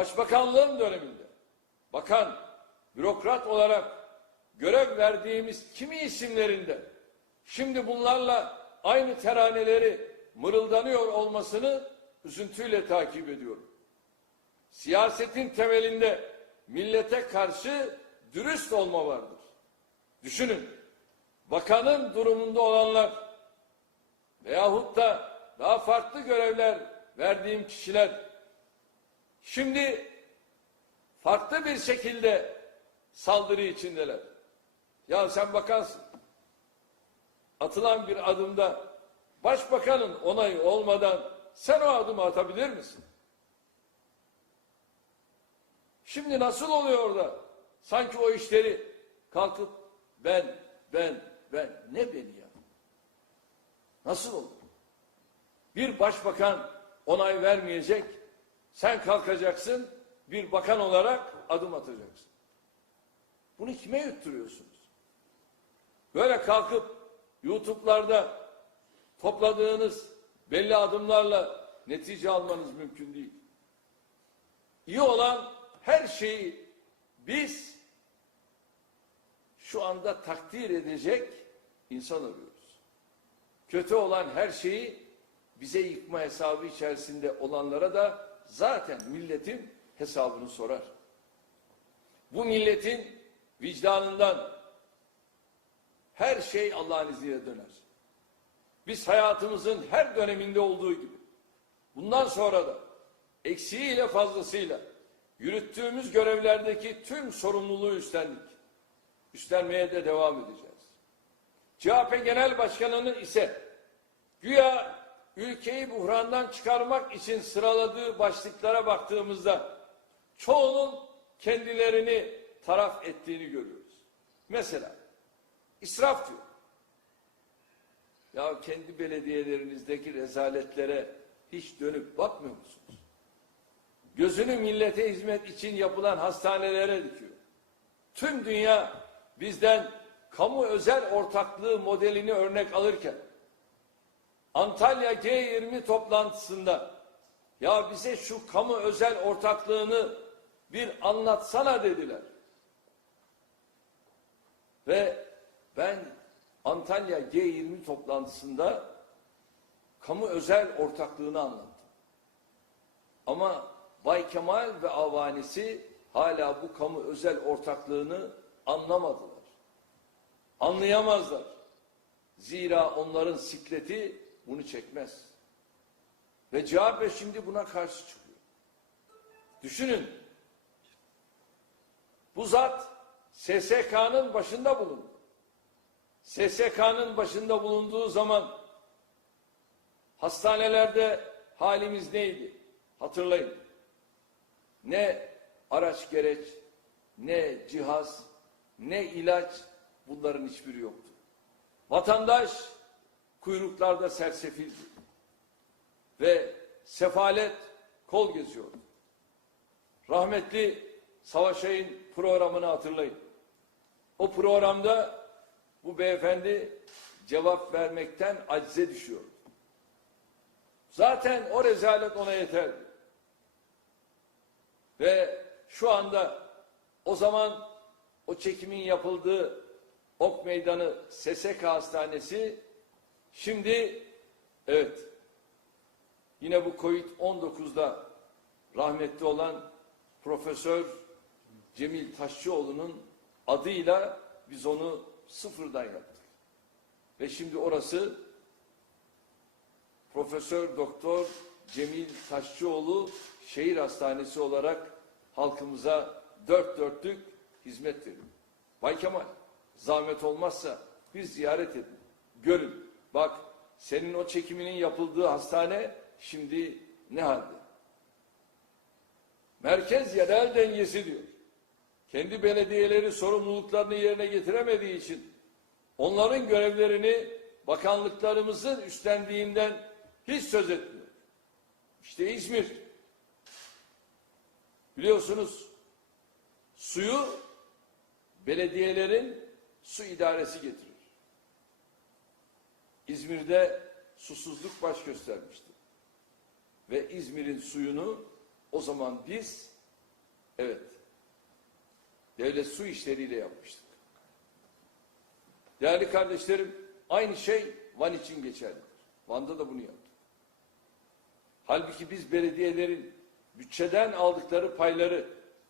başbakanlığım döneminde bakan, bürokrat olarak görev verdiğimiz kimi isimlerinde şimdi bunlarla aynı teraneleri mırıldanıyor olmasını üzüntüyle takip ediyorum. Siyasetin temelinde millete karşı dürüst olma vardır. Düşünün, bakanın durumunda olanlar veyahut da daha farklı görevler verdiğim kişiler şimdi farklı bir şekilde saldırı içindeler. Ya sen bakansın. Atılan bir adımda başbakanın onayı olmadan sen o adımı atabilir misin? Şimdi nasıl oluyor da sanki o işleri kalkıp ben, ben, ben ne beni ya? Nasıl olur? Bir başbakan onay vermeyecek, sen kalkacaksın, bir bakan olarak adım atacaksın. Bunu kime yutturuyorsunuz? Böyle kalkıp YouTube'larda topladığınız belli adımlarla netice almanız mümkün değil. İyi olan her şeyi biz şu anda takdir edecek insan arıyoruz. Kötü olan her şeyi bize yıkma hesabı içerisinde olanlara da zaten milletin hesabını sorar. Bu milletin vicdanından her şey Allah'ın izniyle döner. Biz hayatımızın her döneminde olduğu gibi bundan sonra da eksiğiyle fazlasıyla yürüttüğümüz görevlerdeki tüm sorumluluğu üstlendik. Üstlenmeye de devam edeceğiz. CHP Genel Başkanı'nın ise güya ülkeyi buhrandan çıkarmak için sıraladığı başlıklara baktığımızda çoğunun kendilerini taraf ettiğini görüyoruz. Mesela israf diyor. Ya kendi belediyelerinizdeki rezaletlere hiç dönüp bakmıyor musunuz? Gözünü millete hizmet için yapılan hastanelere dikiyor. Tüm dünya bizden kamu özel ortaklığı modelini örnek alırken Antalya G20 toplantısında ya bize şu kamu özel ortaklığını bir anlatsana dediler. Ve ben Antalya G20 toplantısında kamu özel ortaklığını anlattım. Ama Bay Kemal ve avanisi hala bu kamu özel ortaklığını anlamadılar. Anlayamazlar. Zira onların sikleti bunu çekmez. Ve CHP şimdi buna karşı çıkıyor. Düşünün. Bu zat SSK'nın başında bulundu. SSK'nın başında bulunduğu zaman hastanelerde halimiz neydi? Hatırlayın. Ne araç gereç, ne cihaz, ne ilaç bunların hiçbiri yoktu. Vatandaş kuyruklarda sersefildi. Ve sefalet kol geziyordu. Rahmetli Savaşay'ın programını hatırlayın. O programda bu beyefendi cevap vermekten acize düşüyordu. Zaten o rezalet ona yeterdi. Ve şu anda o zaman o çekimin yapıldığı Ok Meydanı SSK Hastanesi şimdi evet yine bu Covid-19'da rahmetli olan Profesör Cemil Taşçıoğlu'nun adıyla biz onu sıfırdan yaptık. Ve şimdi orası Profesör Doktor Cemil Taşçıoğlu Şehir Hastanesi olarak halkımıza dört dörtlük hizmet veriyor. Bay Kemal, zahmet olmazsa bir ziyaret edin, görün. Bak senin o çekiminin yapıldığı hastane şimdi ne halde? Merkez yerel dengesi diyor. Kendi belediyeleri sorumluluklarını yerine getiremediği için onların görevlerini bakanlıklarımızın üstlendiğinden hiç söz etmiyor. İşte İzmir. Biliyorsunuz suyu belediyelerin su idaresi getirir. İzmir'de susuzluk baş göstermişti. Ve İzmir'in suyunu o zaman biz Evet. Devlet su işleriyle yapmıştık. Değerli kardeşlerim, aynı şey Van için geçerlidir. Van'da da bunu yaptık. Halbuki biz belediyelerin bütçeden aldıkları payları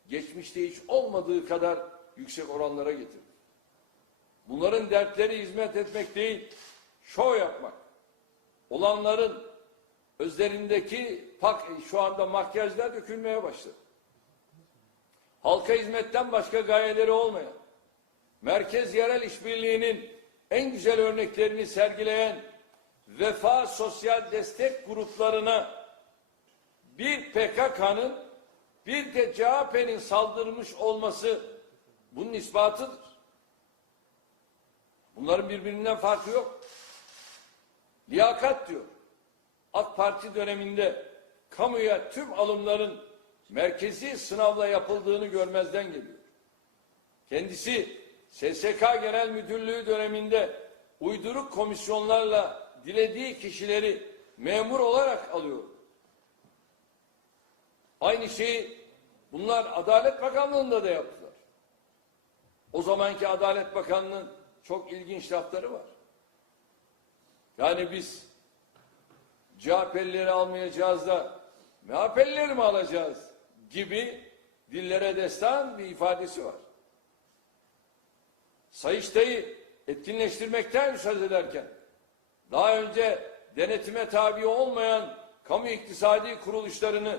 geçmişte hiç olmadığı kadar yüksek oranlara getirdik. Bunların dertleri hizmet etmek değil, şov yapmak. Olanların özlerindeki pak, şu anda makyajlar dökülmeye başladı. Halka hizmetten başka gayeleri olmayan, merkez yerel işbirliğinin en güzel örneklerini sergileyen vefa sosyal destek gruplarına bir PKK'nın bir de CHP'nin saldırmış olması bunun ispatıdır. Bunların birbirinden farkı yok. Liyakat diyor. AK Parti döneminde kamuya tüm alımların merkezi sınavla yapıldığını görmezden geliyor. Kendisi SSK Genel Müdürlüğü döneminde uyduruk komisyonlarla dilediği kişileri memur olarak alıyor. Aynı şeyi bunlar Adalet Bakanlığı'nda da yaptılar. O zamanki Adalet Bakanlığı'nın çok ilginç lafları var. Yani biz CHP'lileri almayacağız da MHP'lileri mi alacağız gibi dillere destan bir ifadesi var. Sayıştay'ı etkinleştirmekten söz ederken daha önce denetime tabi olmayan kamu iktisadi kuruluşlarını,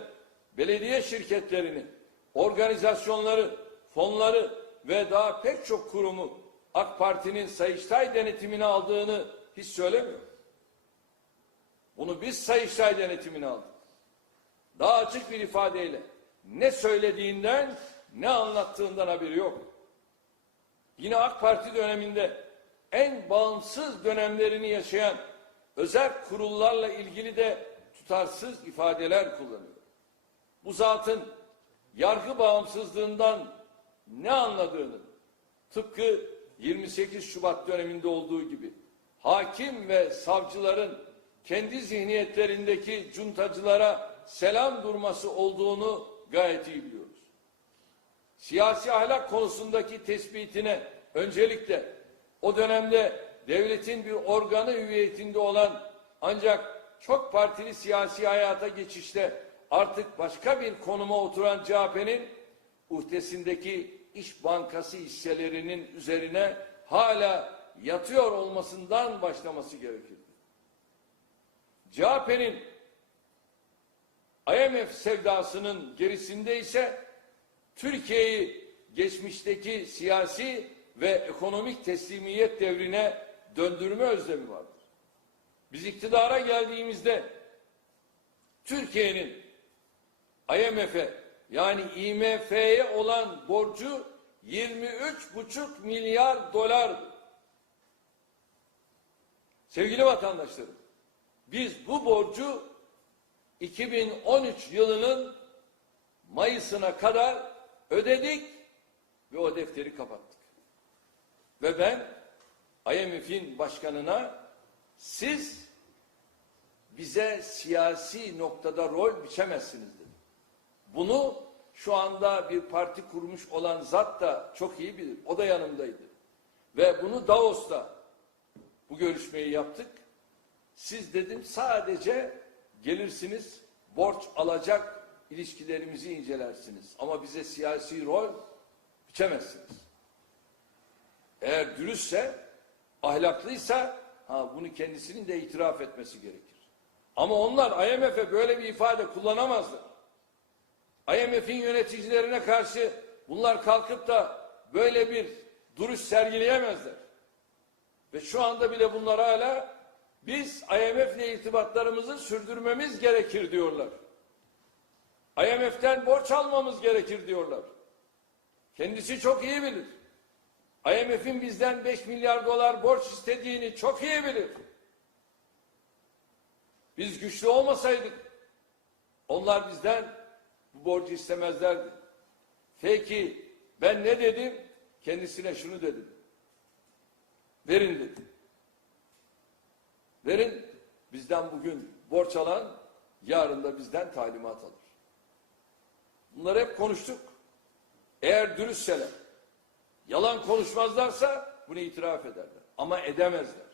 belediye şirketlerini, organizasyonları, fonları ve daha pek çok kurumu AK Parti'nin Sayıştay denetimine aldığını hiç söylemiyor. Bunu biz Sayıştay denetimine aldık. Daha açık bir ifadeyle ne söylediğinden ne anlattığından haberi yok. Yine AK Parti döneminde en bağımsız dönemlerini yaşayan özel kurullarla ilgili de tutarsız ifadeler kullanıyor. Bu zatın yargı bağımsızlığından ne anladığını tıpkı 28 Şubat döneminde olduğu gibi hakim ve savcıların kendi zihniyetlerindeki cuntacılara selam durması olduğunu gayet iyi biliyoruz. Siyasi ahlak konusundaki tespitine öncelikle o dönemde devletin bir organı hüviyetinde olan ancak çok partili siyasi hayata geçişte artık başka bir konuma oturan CHP'nin uhdesindeki İş Bankası hisselerinin üzerine hala yatıyor olmasından başlaması gerekirdi. CHP'nin IMF sevdasının gerisinde ise Türkiye'yi geçmişteki siyasi ve ekonomik teslimiyet devrine döndürme özlemi vardır. Biz iktidara geldiğimizde Türkiye'nin IMF'e yani IMF'ye olan borcu 23,5 milyar dolar. Sevgili vatandaşlarım, biz bu borcu 2013 yılının Mayıs'ına kadar ödedik ve o defteri kapattık. Ve ben IMF'in başkanına siz bize siyasi noktada rol biçemezsiniz dedi. Bunu şu anda bir parti kurmuş olan zat da çok iyi bilir. O da yanımdaydı. Ve bunu Davos'ta bu görüşmeyi yaptık. Siz dedim sadece gelirsiniz borç alacak ilişkilerimizi incelersiniz. Ama bize siyasi rol biçemezsiniz. Eğer dürüstse, ahlaklıysa ha bunu kendisinin de itiraf etmesi gerekir. Ama onlar IMF'e böyle bir ifade kullanamazlar. IMF'in yöneticilerine karşı bunlar kalkıp da böyle bir duruş sergileyemezler. Ve şu anda bile bunlar hala biz IMF ile irtibatlarımızı sürdürmemiz gerekir diyorlar. IMF'den borç almamız gerekir diyorlar. Kendisi çok iyi bilir. IMF'in bizden 5 milyar dolar borç istediğini çok iyi bilir. Biz güçlü olmasaydık onlar bizden bu borcu istemezlerdi. Peki ben ne dedim? Kendisine şunu dedim. Verin dedim. Verin bizden bugün borç alan yarın da bizden talimat alır. Bunları hep konuştuk. Eğer dürüstseler, yalan konuşmazlarsa bunu itiraf ederler. Ama edemezler.